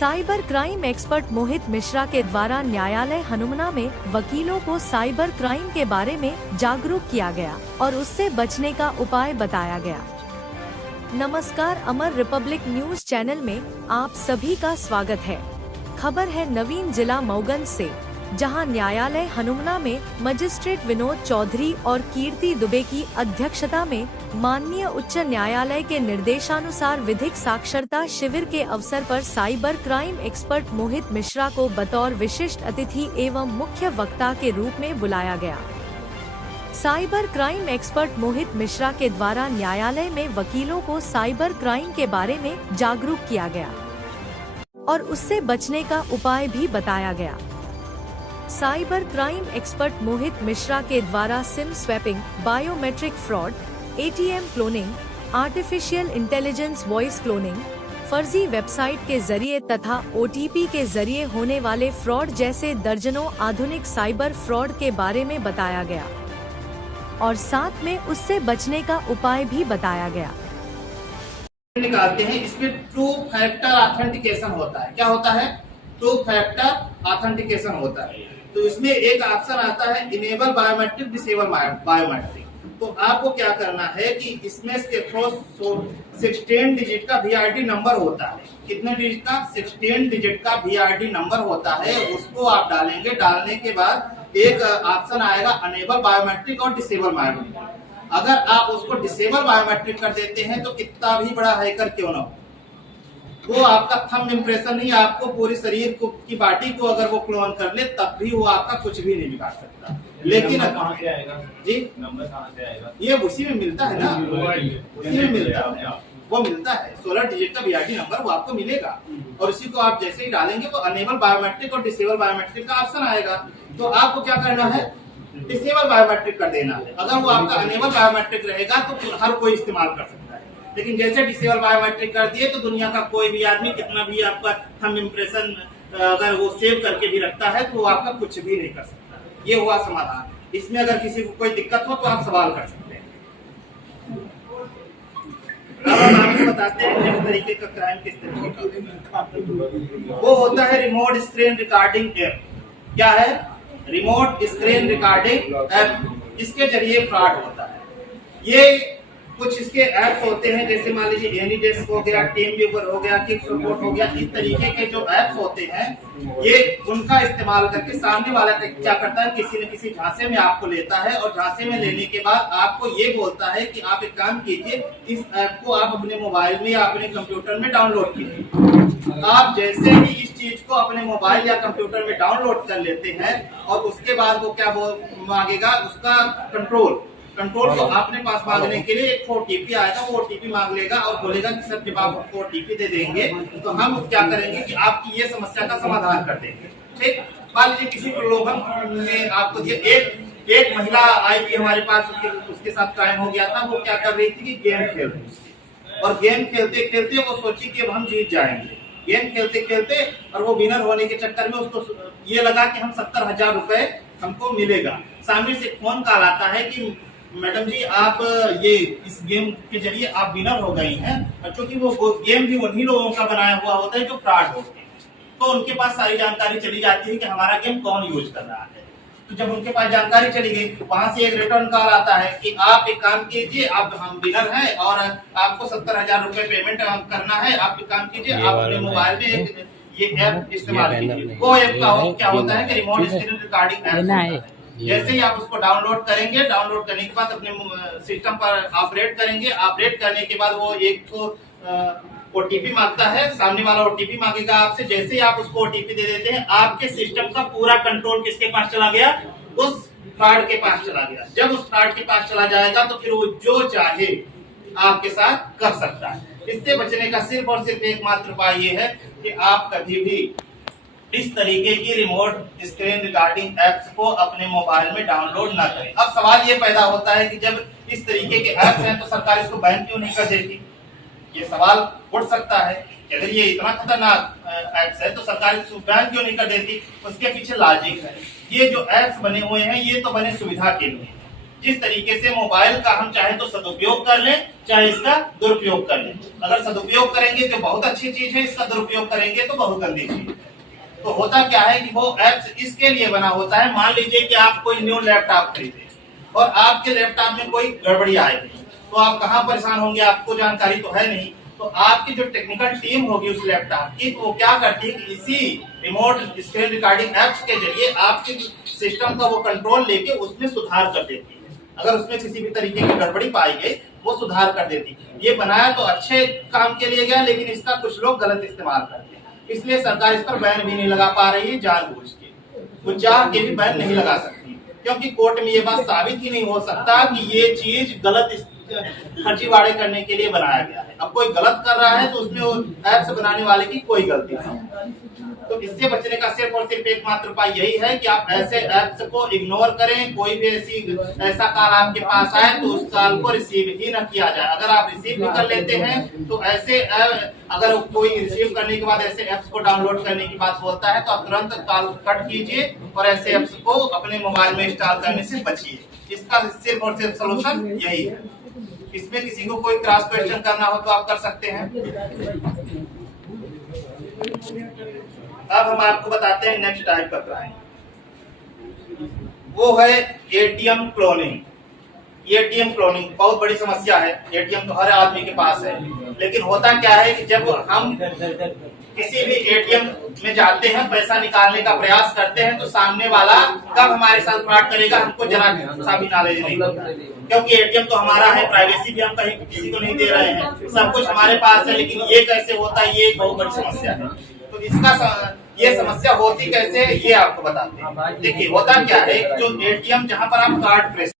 Cyber crime expert मोहित मिश्रा के द्वारा न्यायालय हनुमना में वकीलों को साइबर क्राइम के बारे में जागरूक किया गया और उससे बचने का उपाय बताया गया। नमस्कार, अमर रिपब्लिक न्यूज चैनल में आप सभी का स्वागत है। खबर है नवीन जिला मऊगंज से, जहां न्यायालय हनुमना में मजिस्ट्रेट विनोद चौधरी और कीर्ति दुबे की अध्यक्षता में माननीय उच्च न्यायालय के निर्देशानुसार विधिक साक्षरता शिविर के अवसर पर साइबर क्राइम एक्सपर्ट मोहित मिश्रा को बतौर विशिष्ट अतिथि एवं मुख्य वक्ता के रूप में बुलाया गया। साइबर क्राइम एक्सपर्ट मोहित मिश्रा के द्वारा न्यायालय में वकीलों को साइबर क्राइम के बारे में जागरूक किया गया और उससे बचने का उपाय भी बताया गया। साइबर क्राइम एक्सपर्ट मोहित मिश्रा के द्वारा SIM swapping, biometric fraud, ATM cloning, artificial intelligence voice cloning, फर्जी वेबसाइट के जरिए तथा ओटीपी के जरिए होने वाले फ्रॉड जैसे दर्जनों आधुनिक साइबर फ्रॉड के बारे में बताया गया और साथ में उससे बचने का उपाय भी बताया गया। निकालते हैं, इसमें टू फैक्टर ऑथेंटिकेशन होता है। क्या होता है? टू फैक्टर ऑथेंटिकेशन होता है। तो इसमें एक ऑप्शन आता है इनेबल बायोमेट्रिक, डिसेबल बायोमेट्रिक। तो आपको क्या करना है कि इसमें के थ्रू 16 डिजिट का वीआईडी नंबर होता है। कितने डिजिट का? 16 डिजिट का वीआईडी नंबर होता है। उसको आप डालेंगे। डालने के बाद एक ऑप्शन आएगा अनेबल बायोमेट्रिक और डिसेबल बायोमेट्रिक। अगर आप उसको डिसेबल बायोमेट्रिक कर देते हैं तो कितना भी बड़ा हैकर क्यों ना हो, वो आपका थंब इम्प्रेशन नहीं, आपको पूरी शरीर को की बॉडी को अगर वो क्लोन कर ले तब भी वो आपका कुछ भी नहीं बिगाड़ सकता। लेकिन कहाँ से आएगा जी? नंबर कहाँ से आएगा? ये उसी में मिलता है ना, उसी में मिलता है। वो मिलता है 16 डिजिट का वीआईडी नंबर, वो आपको मिलेगा और उसी को आप जैसे ही डालेंगे वो अनेबल बायोमेट्रिक और डिसेबल बायोमेट्रिक का ऑप्शन आएगा। तो आपको क्या करना है? डिसेबल बायोमेट्रिक कर देना है। अगर वो आपका अनेबल बायोमेट्रिक रहेगा तो हर कोई इस्तेमाल कर सकता है, लेकिन जैसे डिसेबल बायोमेट्रिक कर दिए तो दुनिया का कोई भी आदमी कितना भी आपका थंब इम्प्रेशन अगर वो सेव करके भी रखता है तो वो आपका कुछ भी नहीं कर सकता। ये हुआ समाधान। इसमें अगर किसी को कोई दिक्कत हो तो आप सवाल कर सकते हैं। अब हम आपको बताते हैं किस तरीके का क्राइम किस तरीके का वो होता है। Remote screen recording app. क्या है? Remote screen recording app. इसके जरिए फ्रॉड होता है। ये कुछ इसके ऐप्स होते हैं, जैसे मान लीजिए एनीडेस्क हो गया, टीम व्यूवर हो गया, किक सपोर्ट हो गया। इस तरीके के जो ऐप्स होते हैं ये उनका इस्तेमाल करके सामने वाला क्या करता है, किसी न किसी झांसे में आपको लेता है और झांसे में लेने के बाद आपको ये बोलता है कि आप एक काम कीजिए, इस ऐप को आप अपने मोबाइल में या अपने कंप्यूटर में डाउनलोड कीजिए। आप जैसे ही इस चीज को अपने मोबाइल या कंप्यूटर में डाउनलोड कर लेते हैं और उसके बाद वो क्या मांगेगा, उसका कंट्रोल को अपने पास मांगने के लिए एक ओटीपी आएगा। वो ओटीपी मांग लेगा और बोलेगा कि सर जब आप आपको ओटीपी दे देंगे तो हम क्या करेंगे कि आपकी ये समस्या का समाधान कर देंगे। ठीक, मान लीजिए किसी प्रलोभन में आपको एक महिला आई थी हमारे पास, उसके साथ क्राइम हो गया था। वो क्या कर रही थी कि गेम खेल रही थी और गेम खेलते खेलते वो सोची कि अब हम जीत जाएंगे। गेम खेलते खेलते और वो विनर होने के चक्कर में उसको ये लगा कि हम 70,000 रुपए हमको मिलेगा। सामने से फोन कॉल आता है कि मैडम जी आप ये इस गेम के जरिए आप विनर हो गई हैं। क्योंकि वो गेम भी उन्हीं लोगों का बनाया हुआ होता है जो फ्रॉड होते हैं, तो उनके पास सारी जानकारी चली जाती है कि हमारा गेम कौन यूज कर रहा है। तो जब उनके पास जानकारी चली गई तो वहां से एक रिटर्न कॉल आता है कि आप एक काम कीजिए, आप हम विनर हैं और आपको 70,000 रुपए पेमेंट करना है। आप एक काम कीजिए, आप अपने मोबाइल में ये ऐप इस्तेमाल कीजिए। वो ऐप का क्या होता है कि रिमोट स्क्रीन रिकॉर्डिंग ऐप होता है। जैसे ही आप उसको डाउनलोड करेंगे, डाउनलोड करने के बाद अपने सिस्टम पर ऑपरेट करेंगे। ऑपरेट करने के बाद वो एक तो ओटीपी मांगता है, सामने वाला ओटीपी मांगेगा आपसे। जैसे ही आप उसको ओटीपी दे देते हैं, आपके सिस्टम का पूरा कंट्रोल किसके पास चला गया? उस फ्रॉड के पास चला गया। जब उस फ्रॉड के पास चला जाएगा तो फिर वो जो चाहे आपके साथ कर सकता है। इससे बचने का सिर्फ और सिर्फ एकमात्र उपाय ये है कि आप कभी भी इस तरीके की रिमोट स्क्रीन रिकॉर्डिंग एप्स को अपने मोबाइल में डाउनलोड ना करें। अब सवाल ये पैदा होता है कि जब इस तरीके के एप्स हैं तो सरकार इसको बैन क्यों नहीं कर देती? ये सवाल उठ सकता है कि अगर ये इतना खतरनाक एप्स है तो सरकार इसको बैन क्यों नहीं कर देती? उसके पीछे लॉजिक है। ये जो एप्स बने हुए हैं ये तो बने सुविधा के लिए, जिस तरीके से मोबाइल का हम चाहे तो सदुपयोग कर लें, चाहे इसका दुरुपयोग कर लें। अगर सदुपयोग करेंगे तो बहुत अच्छी चीज है, इसका दुरुपयोग करेंगे तो बहुत गंदी चीज है। तो होता क्या है कि वो एप्स इसके लिए बना होता है, मान लीजिए कि आप कोई न्यू लैपटॉप खरीदे और आपके लैपटॉप में कोई गड़बड़ी आएगी, तो आप कहाँ परेशान होंगे, आपको जानकारी तो है नहीं। तो आपकी जो टेक्निकल टीम होगी उस लैपटॉप की, तो वो क्या करती है कि इसी रिमोट स्क्रीन रिकॉर्डिंग एप्स के जरिए आपके सिस्टम का वो कंट्रोल लेके उसमें सुधार कर देती है। अगर उसमें किसी भी तरीके की गड़बड़ी पाई गई, वो सुधार कर देती है। ये बनाया तो अच्छे काम के लिए गया, लेकिन इसका कुछ लोग गलत इस्तेमाल करते हैं, इसलिए सरकार इस पर बैन भी नहीं लगा पा रही है जानबूझ के। वो चाह के भी बैन नहीं लगा सकती, क्योंकि कोर्ट में ये बात साबित ही नहीं हो सकता कि ये चीज गलत फर्जीवाड़े करने के लिए बनाया गया है। अब कोई गलत कर रहा है तो उसमें वो ऐप्स बनाने वाले की कोई गलती नहीं। तो इससे बचने का सिर्फ और सिर्फ एकमात्र उपाय यही है कि आप ऐसे ऐप्स को इग्नोर करें। कोई भी ऐसा कॉल आपके पास आए तो उस कॉल को रिसीव ही न किया जाए। अगर आप रिसीव भी कर लेते हैं तो ऐसे अगर कोई रिसीव करने के बाद ऐसे ऐप्स को डाउनलोड करने की बात बोलता है तो आप तुरंत कॉल कट कीजिए और ऐसे ऐप्स को अपने मोबाइल में इंस्टॉल करने से बचिए। इसका सिर्फ और सिर्फ सोल्यूशन यही है। इसमें किसी को कोई क्रॉस क्वेश्चन करना हो तो आप कर सकते हैं। अब हम आपको बताते हैं नेक्स्ट टाइप का क्राइम, वो है एटीएम क्लोनिंग। एटीएम क्लोनिंग बहुत बड़ी समस्या है। एटीएम तो हर आदमी के पास है, लेकिन होता क्या है कि जब हम किसी भी एटीएम में जाते हैं, पैसा निकालने का प्रयास करते हैं, तो सामने वाला कब हमारे साथ फ्रॉड करेगा हमको जरा सा भी नॉलेज नहीं होता, क्योंकि एटीएम तो हमारा है, प्राइवेसी भी हम कहीं किसी को नहीं दे रहे हैं, सब कुछ हमारे पास है। लेकिन ये कैसे होता है, ये एक बहुत बड़ी समस्या है। तो इसका ये समस्या होती कैसे है ये आपको बताते हैं। देखिए होता क्या है, जो एटीएम जहाँ पर आप कार्ड प्रेस